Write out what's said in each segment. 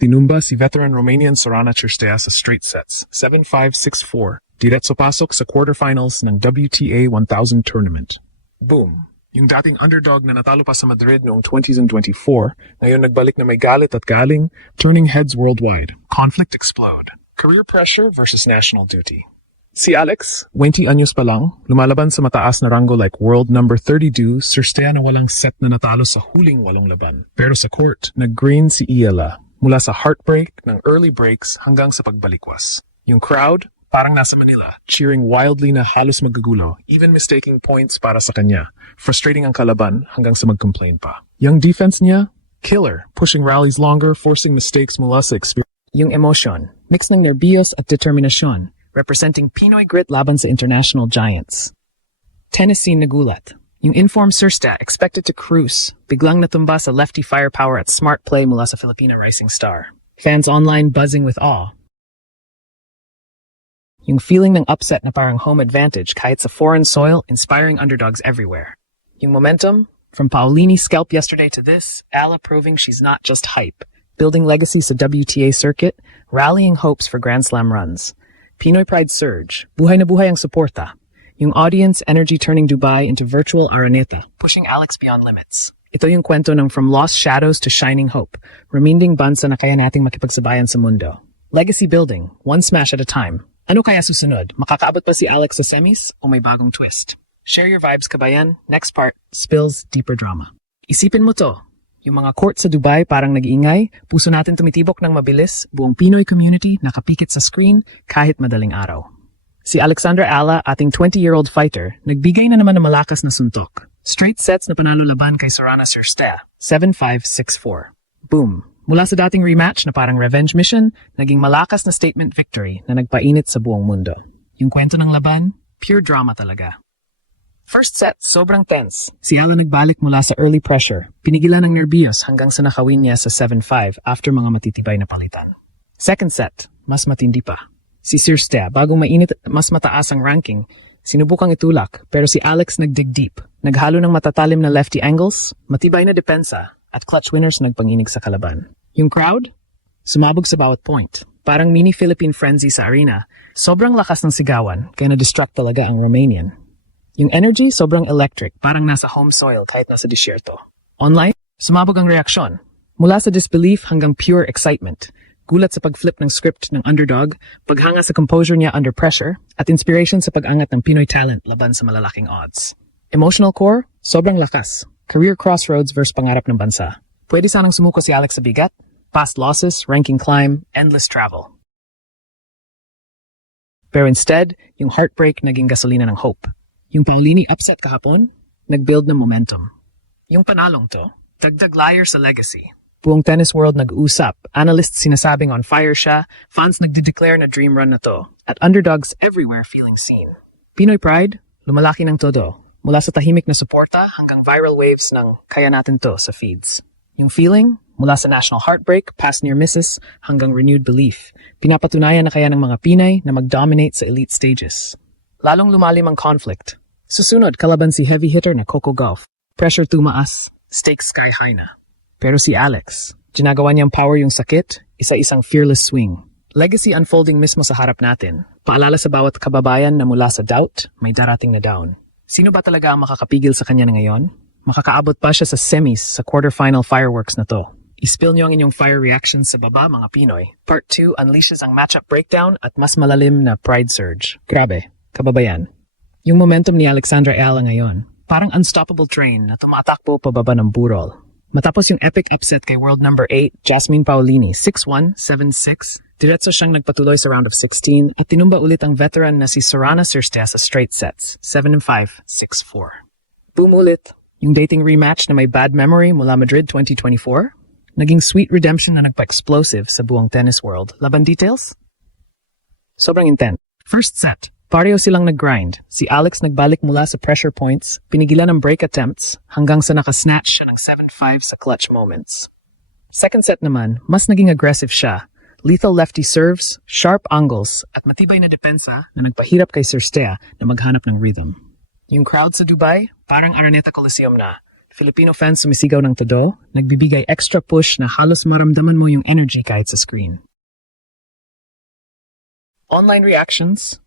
Tinumba si veteran Romanian Sorana Cirstea sa straight sets, 7-5-6-4, diretso pasok sa quarterfinals ng WTA 1000 tournament. Boom! Yung dating underdog na natalo pa sa Madrid noong 2024, ngayon nagbalik na may galit at galing, turning heads worldwide. Conflict explode. Career pressure versus national duty. Si Alex, 20 anyos pa lang, lumalaban sa mataas na rango like world number 32, Cirstea na walang set na natalo sa huling 8 laban. Pero sa court, nag-green si Iela, mula sa heartbreak ng early breaks hanggang sa pagbalikwas. Yung crowd, parang nasa Manila, cheering wildly na halos magagulo, even mistaking points para sa kanya. Frustrating ang kalaban hanggang sa mag-complain pa. Yung defense niya, killer, pushing rallies longer, forcing mistakes mula sa experience. Yung emotion, mix ng nerbios at determinasyon, representing Pinoy grit laban sa international giants. Tennis scene nagulat. Yung informed Cirstea expected to cruise, biglang natumba sa lefty firepower at smart play mula sa Filipina rising star. Fans online buzzing with awe. Yung feeling ng upset na parang home advantage kahit sa foreign soil, inspiring underdogs everywhere. Yung momentum, from Paulini's scalp yesterday to this, Ala proving she's not just hype, building legacy sa WTA circuit, rallying hopes for Grand Slam runs. Pinoy pride surge, buhay na buhay ang suporta. Yung audience energy turning Dubai into virtual Araneta, pushing Alex beyond limits. Ito yung kwento ng from lost shadows to shining hope, reminding bansa na kaya nating makipagsabayan sa mundo. Legacy building, one smash at a time. Ano kaya susunod? Makakaabot pa si Alex sa semis o may bagong twist? Share your vibes, kabayan. Next part, spills deeper drama. Isipin mo to. Yung mga court sa Dubai parang nag-iingay, puso natin tumitibok ng mabilis, buong Pinoy community nakapikit sa screen kahit madaling araw. Si Alexandra Ala, ating 20-year-old fighter, nagbigay na naman ng malakas na suntok. Straight sets na panalo laban kay Sorana Cirstea, 7-5-6-4. Boom! Mula sa dating rematch na parang revenge mission, naging malakas na statement victory na nagpainit sa buong mundo. Yung kwento ng laban, pure drama talaga. First set, sobrang tense. Si Ala nagbalik mula sa early pressure, pinigilan ng nerbios hanggang sa nakawin niya sa 7-5 after mga matitibay na palitan. Second set, mas matindi pa. Si Cirstea, bagong mainit at mas mataas ang ranking, sinubukang itulak pero si Alex nagdig deep. Naghalo ng matatalim na lefty angles, matibay na depensa, at clutch winners nagpanginig sa kalaban. Yung crowd, sumabog sa bawat point. Parang mini Philippine frenzy sa arena, sobrang lakas ng sigawan kaya na-distract talaga ang Romanian. Yung energy, sobrang electric, parang nasa home soil kahit nasa disyerto. Online, sumabog ang reaksyon. Mula sa disbelief hanggang pure excitement. Gulat sa pag-flip ng script ng underdog, paghanga sa composure niya under pressure, at inspiration sa pag-angat ng Pinoy talent laban sa malalaking odds. Emotional core, sobrang lakas. Career crossroads versus pangarap ng bansa. Pwede sanang sumuko si Alex sa bigat, past losses, ranking climb, endless travel. Pero instead, yung heartbreak naging gasolina ng hope. Yung Paulini upset kahapon, nag-build ng momentum. Yung panalong to, dagdag layer sa legacy. Buong tennis world nag-uusap, analysts sinasabing on fire siya, fans nagde-declare na dream run na to, at underdogs everywhere feeling seen. Pinoy pride, lumalaki ng todo, mula sa tahimik na suporta hanggang viral waves ng kaya natin to sa feeds. Yung feeling, mula sa national heartbreak, past near misses, hanggang renewed belief, pinapatunayan na kaya ng mga Pinay na mag-dominate sa elite stages. Lalong lumalim ang conflict. Susunod, kalaban si heavy hitter na Coco Gauff. Pressure tumaas, stakes sky high na. Pero si Alex, ginagawa niyang power yung sakit, isa-isang fearless swing. Legacy unfolding mismo sa harap natin. Paalala sa bawat kababayan na mula sa doubt, may darating na down. Sino ba talaga ang makakapigil sa kanya na ngayon? Makakaabot pa siya sa semis sa quarterfinal fireworks na to. I-spill niyo ang inyong fire reactions sa baba, mga Pinoy. Part 2 unleashes ang matchup breakdown at mas malalim na pride surge. Grabe, kababayan. Yung momentum ni Alexandra Ala ngayon, parang unstoppable train na tumatakbo pababa ng burol. Matapos yung epic upset kay world number 8, Jasmine Paolini, 6-1, 7-6, diretso siyang nagpatuloy sa round of 16 at tinumba ulit ang veteran na si Sorana Cirstea sa straight sets, 7-5, 6-4. Boom ulit! Yung dating rematch na may bad memory mula Madrid 2024, naging sweet redemption na nagpa-explosive sa buong tennis world. Laban details? Sobrang intense. First set. Pareho silang nag-grind. Si Alex nagbalik mula sa pressure points, pinigilan ng break attempts, hanggang sa nakasnatch siya ng 7-5 sa clutch moments. Second set naman, mas naging aggressive siya. Lethal lefty serves, sharp angles, at matibay na depensa na nagpahirap kay Cirstea na maghanap ng rhythm. Yung crowd sa Dubai, parang Araneta Coliseum na. Filipino fans sumisigaw ng todo, nagbibigay extra push na halos maramdaman mo yung energy kahit sa screen. Online reactions?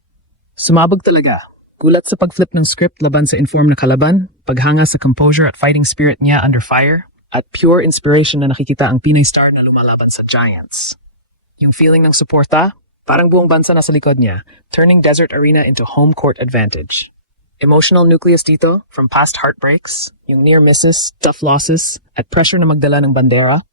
Sumabog talaga. Gulat sa pag-flip ng script laban sa inform na kalaban, paghanga sa composure at fighting spirit niya under fire, at pure inspiration na nakikita ang Pinay star na lumalaban sa Giants. Yung feeling ng suporta, parang buong bansa na sa likod niya, turning Desert Arena into home court advantage. Emotional nucleus dito, from past heartbreaks, yung near misses, tough losses, at pressure na magdala ng bandera,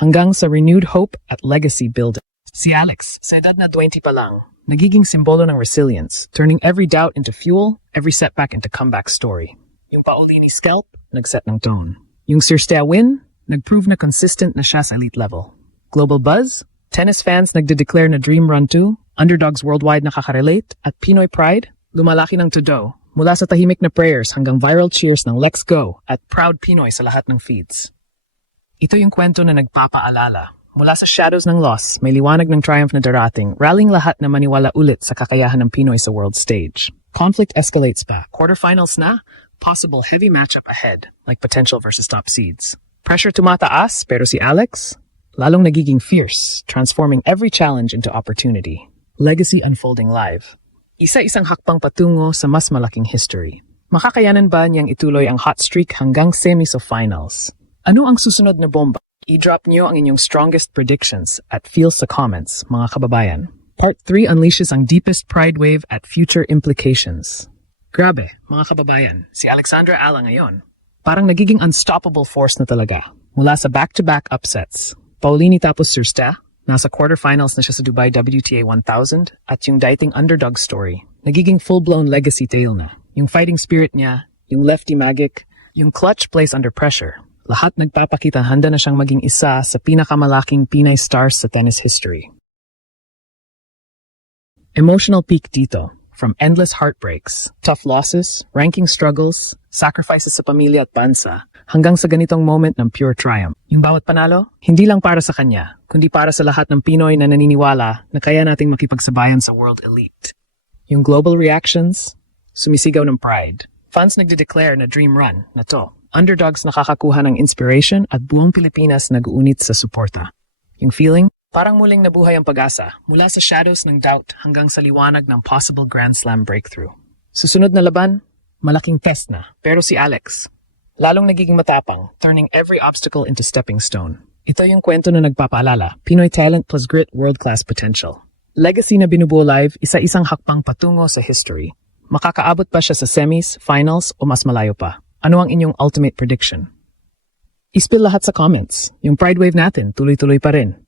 hanggang sa renewed hope at legacy building. Si Alex, sa edad na 20 pa lang, nagiging simbolo ng resilience, turning every doubt into fuel, every setback into comeback story. Yung Paulini scalp, nag-set ng tone. Yung Cirstea win, nag-prove na consistent na siya sa elite level. Global buzz, tennis fans nagde-declare na dream run to, underdogs worldwide nakaka-relate, at Pinoy pride, lumalaki ng todo. Mula sa tahimik na prayers hanggang viral cheers ng Let's Go at Proud Pinoy sa lahat ng feeds. Ito yung kwento na nagpapaalala. Mula sa shadows ng loss, may liwanag ng triumph na darating, rallying lahat na maniwala ulit sa kakayahan ng Pinoy sa world stage. Conflict escalates pa. Quarterfinals na, possible heavy matchup ahead, like potential versus top seeds. Pressure tumataas, pero si Alex, lalong nagiging fierce, transforming every challenge into opportunity. Legacy unfolding live. Isa-isang hakbang patungo sa mas malaking history. Makakayanan ba niyang ituloy ang hot streak hanggang semis o finals? Ano ang susunod na bomba? I-drop niyo ang inyong strongest predictions at feel sa comments, mga kababayan. Part 3 unleashes ang deepest pride wave at future implications. Grabe, mga kababayan, si Alexandra Ala ngayon. Parang nagiging unstoppable force na talaga. Mula sa back-to-back upsets. Paulini tapos Cirstea, nasa quarterfinals na siya sa Dubai WTA 1000 at yung dating underdog story. Nagiging full-blown legacy tale na. Yung fighting spirit niya, yung lefty magic, yung clutch plays under pressure. Lahat nagpapakita handa na siyang maging isa sa pinakamalaking Pinay stars sa tennis history. Emotional peak dito. From endless heartbreaks, tough losses, ranking struggles, sacrifices sa pamilya at bansa, hanggang sa ganitong moment ng pure triumph. Yung bawat panalo, hindi lang para sa kanya, kundi para sa lahat ng Pinoy na naniniwala na kaya nating makipagsabayan sa world elite. Yung global reactions, sumisigaw ng pride. Fans nagde-declare na dream run na to. Underdogs nakakakuha ng inspiration at buong Pilipinas nag-uunit sa suporta. Yung feeling, parang muling nabuhay ang pag-asa, mula sa shadows ng doubt hanggang sa liwanag ng possible Grand Slam breakthrough. Susunod na laban, malaking test na. Pero si Alex, lalong nagiging matapang, turning every obstacle into stepping stone. Ito yung kwento na nagpapaalala, Pinoy talent plus grit, world-class potential. Legacy na binubuo live, isa-isang hakbang patungo sa history. Makakaabot ba siya sa semis, finals, o mas malayo pa? Ano ang inyong ultimate prediction? Ispill lahat sa comments. Yung pride wave natin, tuloy-tuloy pa rin.